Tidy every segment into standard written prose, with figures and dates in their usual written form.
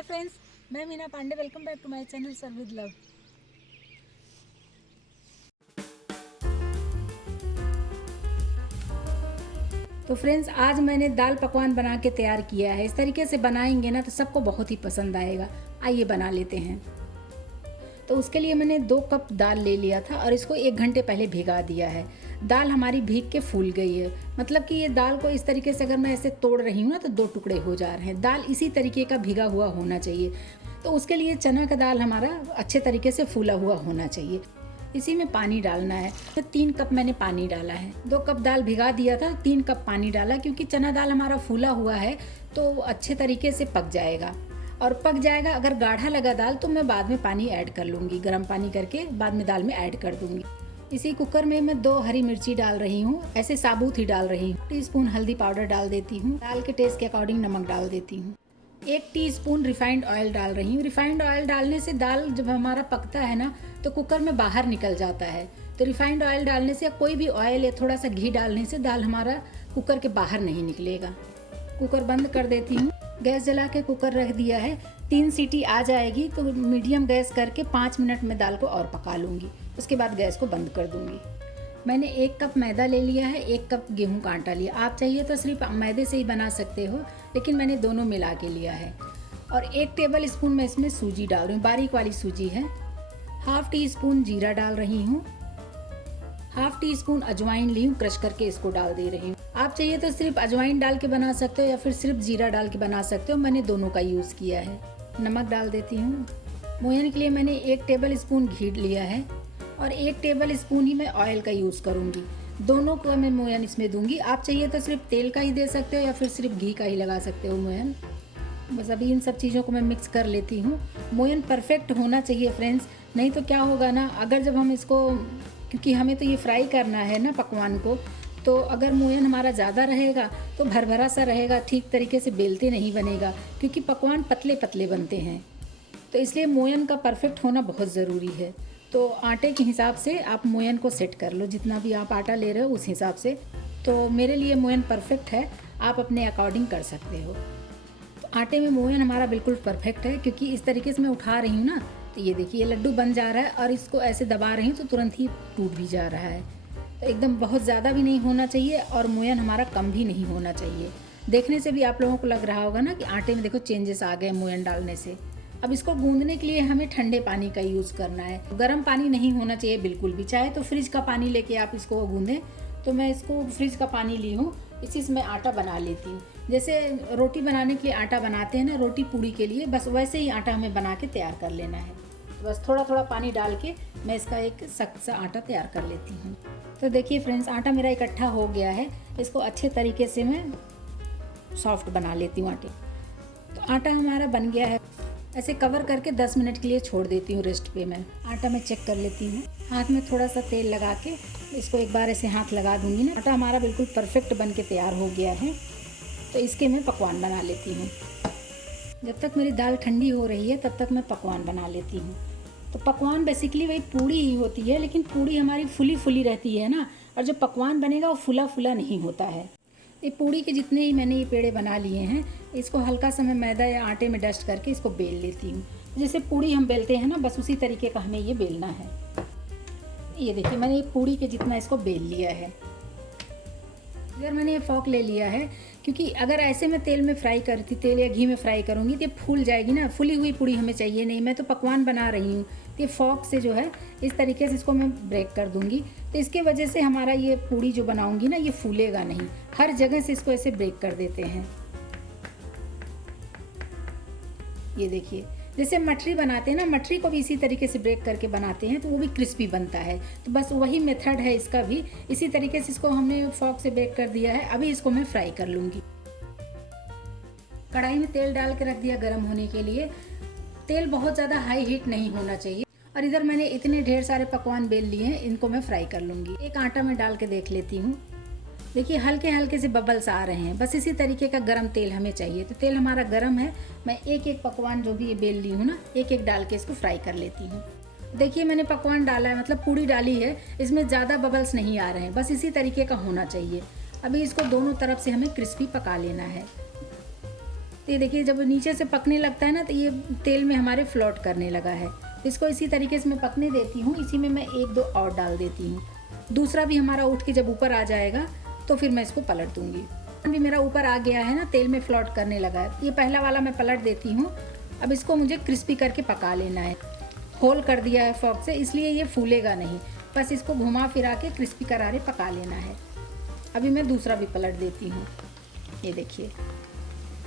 हाय friends, मैं Meena Pandey. Welcome back to my channel serve with love. तो friends, आज मैंने दाल पकवान बना के तैयार किया है। इस तरीके से बनाएंगे ना तो सबको बहुत ही पसंद आएगा। आइए बना लेते हैं। तो उसके लिए मैंने 2 कप दाल ले लिया था और इसको 1 घंटे पहले भिगा दिया है। दाल हमारी भीग के फूल गई है, मतलब कि ये दाल को इस तरीके से अगर मैं ऐसे तोड़ रही हूँ ना तो 2 टुकड़े हो जा रहे हैं। दाल इसी तरीके का भीगा हुआ होना चाहिए। तो उसके लिए चना का दाल हमारा अच्छे तरीके से फूला हुआ होना चाहिए। इसी में पानी डालना है। तो 3 कप मैंने पानी डाला है। 2 कप दाल भिगा दिया था, 3 कप पानी डाला, क्योंकि चना दाल हमारा फूला हुआ है तो अच्छे तरीके से पक जाएगा और पक जाएगा। अगर गाढ़ा लगा दाल तो मैं बाद में पानी ऐड कर लूँगी, गर्म पानी करके बाद में दाल में ऐड कर दूँगी। इसी कुकर में मैं 2 हरी मिर्ची डाल रही हूँ, ऐसे साबुत ही डाल रही हूँ। टीस्पून हल्दी पाउडर डाल देती हूँ। दाल के टेस्ट के अकॉर्डिंग नमक डाल देती हूँ। 1 टीस्पून रिफाइंड ऑयल डाल रही हूँ। रिफाइंड ऑयल डालने से दाल जब हमारा पकता है ना तो कुकर में बाहर निकल जाता है। तो रिफाइंड ऑयल डालने से या कोई भी ऑयल या थोड़ा सा घी डालने से दाल हमारा कुकर के बाहर नहीं निकलेगा। कुकर बंद कर देती हूँ। गैस जला के कुकर रख दिया है। 3 सीटी आ जाएगी तो मीडियम गैस करके 5 मिनट में दाल को और पका लूँगी। उसके बाद गैस को बंद कर दूँगी। मैंने 1 कप मैदा ले लिया है, 1 कप गेहूं का आटा लिया। आप चाहिए तो सिर्फ मैदे से ही बना सकते हो, लेकिन मैंने दोनों मिला के लिया है। और 1 टेबल स्पून मैं इसमें सूजी डाल रही हूँ, बारीक वाली सूजी है। ½ टीस्पून जीरा डाल रही हूँ। ½ टीस्पून अजवाइन ली हूँ, क्रश करके इसको डाल दे रही हूँ। आप चाहिए तो सिर्फ अजवाइन डाल के बना सकते हो या फिर सिर्फ जीरा डाल के बना सकते हो। मैंने दोनों का यूज़ किया है। नमक डाल देती हूँ। मोयन के लिए मैंने 1 टेबल स्पून घी लिया है और 1 टेबल स्पून ही मैं ऑयल का यूज़ करूँगी। दोनों को मैं मोयन इसमें दूंगी। आप चाहिए तो सिर्फ तेल का ही दे सकते हो या फिर सिर्फ घी का ही लगा सकते हो मोयन। बस अभी इन सब चीज़ों को मैं मिक्स कर लेती हूँ। मोयन परफेक्ट होना चाहिए फ्रेंड्स, नहीं तो क्या होगा ना, अगर जब हम इसको, क्योंकि हमें तो ये फ्राई करना है ना पकवान को, तो अगर मोयन हमारा ज़्यादा रहेगा तो भरभरा सा रहेगा, ठीक तरीके से बेलते नहीं बनेगा, क्योंकि पकवान पतले पतले बनते हैं। तो इसलिए मोयन का परफेक्ट होना बहुत ज़रूरी है। तो आटे के हिसाब से आप मोयन को सेट कर लो, जितना भी आप आटा ले रहे हो उस हिसाब से। तो मेरे लिए मोयन परफेक्ट है, आप अपने अकॉर्डिंग कर सकते हो। तो आटे में मोयन हमारा बिल्कुल परफेक्ट है, क्योंकि इस तरीके से मैं उठा रही हूँ ना, तो ये देखिए लड्डू बन जा रहा है और इसको ऐसे दबा रही हूँ तो तुरंत ही टूट भी जा रहा है। तो एकदम बहुत ज़्यादा भी नहीं होना चाहिए और मोयन हमारा कम भी नहीं होना चाहिए। देखने से भी आप लोगों को लग रहा होगा ना कि आटे में देखो चेंजेस आ गए मोयन डालने से। अब इसको गूंदने के लिए हमें ठंडे पानी का यूज़ करना है, गर्म पानी नहीं होना चाहिए बिल्कुल भी। चाहे तो फ्रिज का पानी लेके आप इसको गूंदें, तो मैं इसको फ्रिज का पानी ली हूँ। इसी से मैं आटा बना लेती हूँ। जैसे रोटी बनाने के लिए आटा बनाते हैं ना, रोटी पूड़ी के लिए, बस वैसे ही आटा हमें बना के तैयार कर लेना है। बस थोड़ा थोड़ा पानी डाल के मैं इसका एक सख्त सा आटा तैयार कर लेती हूँ। तो देखिए फ्रेंड्स, आटा मेरा इकट्ठा हो गया है। इसको अच्छे तरीके से मैं सॉफ्ट बना लेती हूँ आटे। तो आटा हमारा बन गया है। ऐसे कवर करके 10 मिनट के लिए छोड़ देती हूँ रेस्ट पे। मैं आटा में चेक कर लेती हूँ। हाथ में थोड़ा सा तेल लगा के इसको एक बार ऐसे हाथ लगा दूंगी ना, आटा हमारा बिल्कुल परफेक्ट बन के तैयार हो गया है। तो इसके मैं पकवान बना लेती हूँ। जब तक मेरी दाल ठंडी हो रही है तब तक मैं पकवान बना लेती हूँ। तो पकवान बेसिकली वही पूड़ी ही होती है, लेकिन पूड़ी हमारी फुली फुली रहती है ना, और जो पकवान बनेगा वो फुला फुला नहीं होता है। ये पूड़ी के जितने ही मैंने ये पेड़े बना लिए हैं, इसको हल्का सा मैं मैदा या आटे में डस्ट करके इसको बेल लेती हूँ। जैसे पूड़ी हम बेलते हैं ना, बस उसी तरीके का हमें ये बेलना है। ये देखिए मैंने ये पूड़ी के जितना इसको बेल लिया है। अगर मैंने ये फॉक ले लिया है, क्योंकि अगर ऐसे मैं तेल में फ्राई करती, तेल या घी में फ्राई करूँगी तो ये फूल जाएगी ना। फुली हुई पूड़ी हमें चाहिए नहीं। मैं तो पकवान बना रही हूँ, तो ये फॉक से जो है इस तरीके से इसको मैं ब्रेक कर दूँगी। तो इसके वजह से हमारा ये पूड़ी जो बनाऊँगी ना, ये फूलेगा नहीं। हर जगह से इसको ऐसे ब्रेक कर देते हैं। ये देखिए, जैसे मठरी बनाते हैं ना, मठरी को भी इसी तरीके से ब्रेक करके बनाते हैं तो वो भी क्रिस्पी बनता है। तो बस वही मेथड है इसका भी। इसी तरीके से इसको हमने फॉक से ब्रेक कर दिया है। अभी इसको मैं फ्राई कर लूँगी। कढ़ाई में तेल डाल के रख दिया गर्म होने के लिए। तेल बहुत ज़्यादा हाई हीट नहीं होना चाहिए। और इधर मैंने इतने ढेर सारे पकवान बेल लिए हैं, इनको मैं फ्राई कर लूँगी। एक आटा में डाल के देख लेती हूँ। देखिए हल्के हल्के से बबल्स आ रहे हैं। बस इसी तरीके का गरम तेल हमें चाहिए। तो तेल हमारा गरम है। मैं एक एक पकवान जो भी ये बेल ली हूँ ना, एक एक डाल के इसको फ्राई कर लेती हूँ। देखिए मैंने पकवान डाला है, मतलब पूड़ी डाली है, इसमें ज़्यादा बबल्स नहीं आ रहे हैं। बस इसी तरीके का होना चाहिए। अभी इसको दोनों तरफ से हमें क्रिस्पी पका लेना है। तो ये देखिए जब नीचे से पकने लगता है ना तो ये तेल में हमारे फ्लोट करने लगा है। इसको इसी तरीके से मैं पकने देती हूँ। इसी में मैं 1-2 और डाल देती हूँ। दूसरा भी हमारा उठ के जब ऊपर आ जाएगा तो फिर मैं इसको पलट दूँगी। अभी मेरा ऊपर आ गया है ना, तेल में फ्लोट करने लगा है। ये पहला वाला मैं पलट देती हूँ। अब इसको मुझे क्रिस्पी करके पका लेना है। होल कर दिया है फॉक से, इसलिए ये फूलेगा नहीं। बस इसको घुमा फिरा के क्रिस्पी करारे पका लेना है। अभी मैं दूसरा भी पलट देती हूँ। ये देखिए,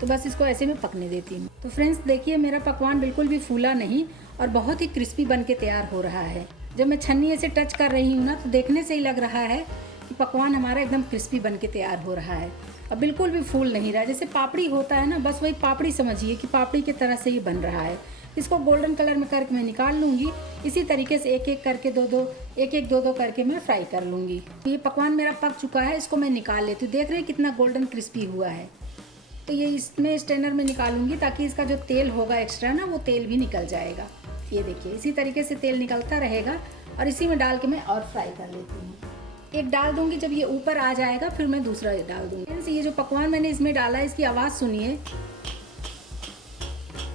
तो बस इसको ऐसे में पकने देती हूँ। तो फ्रेंड्स देखिए, मेरा पकवान बिल्कुल भी फूला नहीं और बहुत ही क्रिस्पी बन के तैयार हो रहा है। जब मैं छन्नी ऐसे टच कर रही हूँ ना, तो देखने से ही लग रहा है कि पकवान हमारा एकदम क्रिस्पी बन के तैयार हो रहा है और बिल्कुल भी फूल नहीं रहा है। जैसे पापड़ी होता है ना, बस वही पापड़ी समझिए कि पापड़ी की तरह से ही बन रहा है। इसको गोल्डन कलर में करके मैं निकाल लूँगी। इसी तरीके से एक एक करके दो करके मैं फ्राई कर लूँगी। ये पकवान मेरा पक चुका है, इसको मैं निकाल लेती हूँ। देख रहे हैं कितना गोल्डन क्रिस्पी हुआ है। तो ये इसमें स्ट्रेनर में निकालूंगी ताकि इसका जो तेल होगा एक्स्ट्रा ना, वो तेल भी निकल जाएगा। ये देखिए, इसी तरीके से तेल निकलता रहेगा और इसी में डाल के मैं और फ्राई कर लेती हूँ। एक डाल दूंगी, जब ये ऊपर आ जाएगा फिर मैं दूसरा डाल दूंगी। ये जो पकवान मैंने इसमें डाला है, इसकी आवाज़ सुनिए।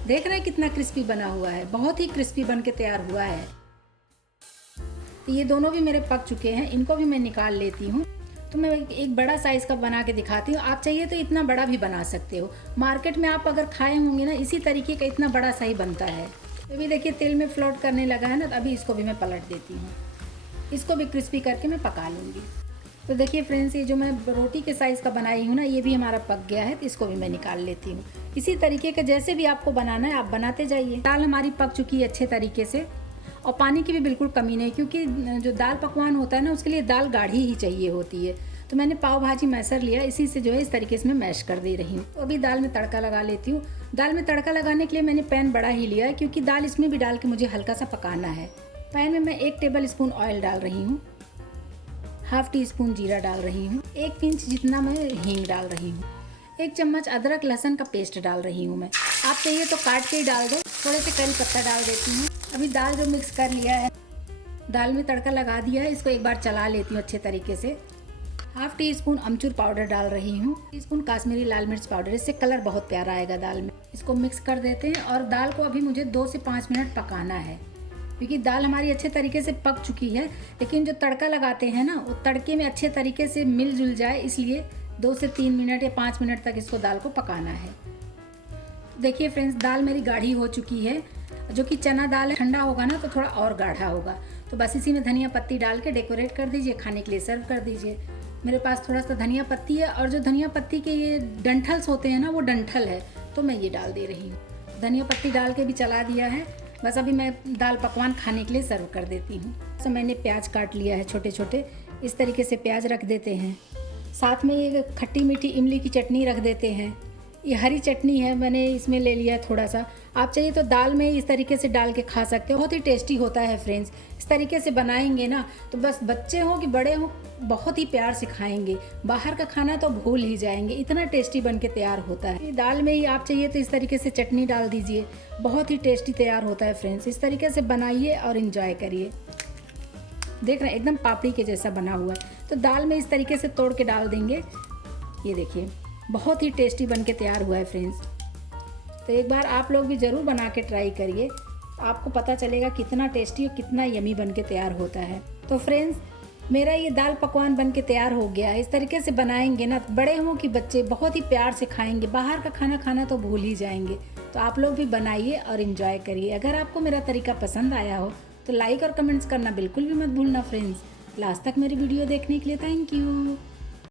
देख रहे हैं कितना क्रिस्पी बना हुआ है, बहुत ही क्रिस्पी बन के तैयार हुआ है। तो ये दोनों भी मेरे पक चुके हैं, इनको भी मैं निकाल लेती हूँ। तो मैं एक बड़ा साइज़ का बना के दिखाती हूँ। आप चाहिए तो इतना बड़ा भी बना सकते हो। मार्केट में आप अगर खाए होंगे ना, इसी तरीके का इतना बड़ा सा ही बनता है। तो अभी देखिए तेल में फ्लोट करने लगा है ना, तो अभी इसको भी मैं पलट देती हूँ। इसको भी क्रिस्पी करके मैं पका लूँगी। तो देखिए फ्रेंड्स, ये जो मैं रोटी के साइज़ का बनाई हूँ ना, ये भी हमारा पक गया है। तो इसको भी मैं निकाल लेती हूँ। इसी तरीके का जैसे भी आपको बनाना है आप बनाते जाइए। दाल हमारी पक चुकी है अच्छे तरीके से और पानी की भी बिल्कुल कमी नहीं, क्योंकि जो दाल पकवान होता है ना, उसके लिए दाल गाढ़ी ही चाहिए होती है। तो मैंने पाव भाजी मैसर लिया, इसी से जो है इस तरीके से मैं मैश कर दे रही हूँ। तो अभी दाल में तड़का लगा लेती हूँ। दाल में तड़का लगाने के लिए मैंने पैन बड़ा ही लिया है, क्योंकि दाल इसमें भी डाल के मुझे हल्का सा पकाना है। पैन में मैं 1 टेबल स्पून ऑयल डाल रही हूँ, ½ टी स्पून जीरा डाल रही हूँ, 1 पिंच जितना मैं हींग डाल रही हूँ, 1 चम्मच अदरक लहसुन का पेस्ट डाल रही हूँ मैं। आप चाहिए तो काट के ही डाल दो। थोड़े से करी पत्ता डाल देती हूँ। अभी दाल जो मिक्स कर लिया है, दाल में तड़का लगा दिया है, इसको एक बार चला लेती हूँ अच्छे तरीके से। ½ टी स्पून अमचूर पाउडर डाल रही हूँ, टीस्पून काश्मीरी लाल मिर्च पाउडर, इससे कलर बहुत प्यारा आएगा दाल में। इसको मिक्स कर देते हैं और दाल को अभी मुझे 2 से 5 मिनट पकाना है, क्योंकि दाल हमारी अच्छे तरीके से पक चुकी है। लेकिन जो तड़का लगाते हैं ना, वो तड़के में अच्छे तरीके से मिलजुल जाए, इसलिए 2 से 3 मिनट या 5 मिनट तक इसको दाल को पकाना है। देखिए फ्रेंड्स, दाल मेरी गाढ़ी हो चुकी है। जो कि चना दाल है, ठंडा होगा ना तो थोड़ा और गाढ़ा होगा। तो बस इसी में धनिया पत्ती डाल के डेकोरेट कर दीजिए, खाने के लिए सर्व कर दीजिए। मेरे पास थोड़ा सा धनिया पत्ती है और जो धनिया पत्ती के ये डंठल्स होते हैं ना, वो डंठल है, तो मैं ये डाल दे रही हूँ। धनिया पत्ती डाल के भी चला दिया है। बस अभी मैं दाल पकवान खाने के लिए सर्व कर देती हूँ। तो मैंने प्याज काट लिया है छोटे छोटे, इस तरीके से प्याज रख देते हैं। साथ में ये खट्टी मीठी इमली की चटनी रख देते हैं। ये हरी चटनी है, मैंने इसमें ले लिया है थोड़ा सा। आप चाहिए तो दाल में इस तरीके से डाल के खा सकते हो, बहुत ही टेस्टी होता है फ्रेंड्स। इस तरीके से बनाएंगे ना तो बस बच्चे हों कि बड़े हों, बहुत ही प्यार से खाएंगे। बाहर का खाना तो भूल ही जाएंगे, इतना टेस्टी बन के तैयार होता है। दाल में ही आप चाहिए तो इस तरीके से चटनी डाल दीजिए, बहुत ही टेस्टी तैयार होता है फ्रेंड्स। इस तरीके से बनाइए और इन्जॉय करिए। देख रहे हैं एकदम पापड़ी के जैसा बना हुआ है। तो दाल में इस तरीके से तोड़ के डाल देंगे। ये देखिए बहुत ही टेस्टी बन के तैयार हुआ है फ्रेंड्स। तो एक बार आप लोग भी ज़रूर बना के ट्राई करिए, आपको पता चलेगा कितना टेस्टी और कितना यमी बन के तैयार होता है। तो फ्रेंड्स, मेरा ये दाल पकवान बन के तैयार हो गया है। इस तरीके से बनाएंगे ना, बड़े हों कि बच्चे बहुत ही प्यार से खाएंगे। बाहर का खाना खाना तो भूल ही जाएंगे। तो आप लोग भी बनाइए और इन्जॉय करिए। अगर आपको मेरा तरीका पसंद आया हो तो लाइक और कमेंट्स करना बिल्कुल भी मत भूलना फ्रेंड्स। लास्ट तक मेरी वीडियो देखने के लिए थैंक यू।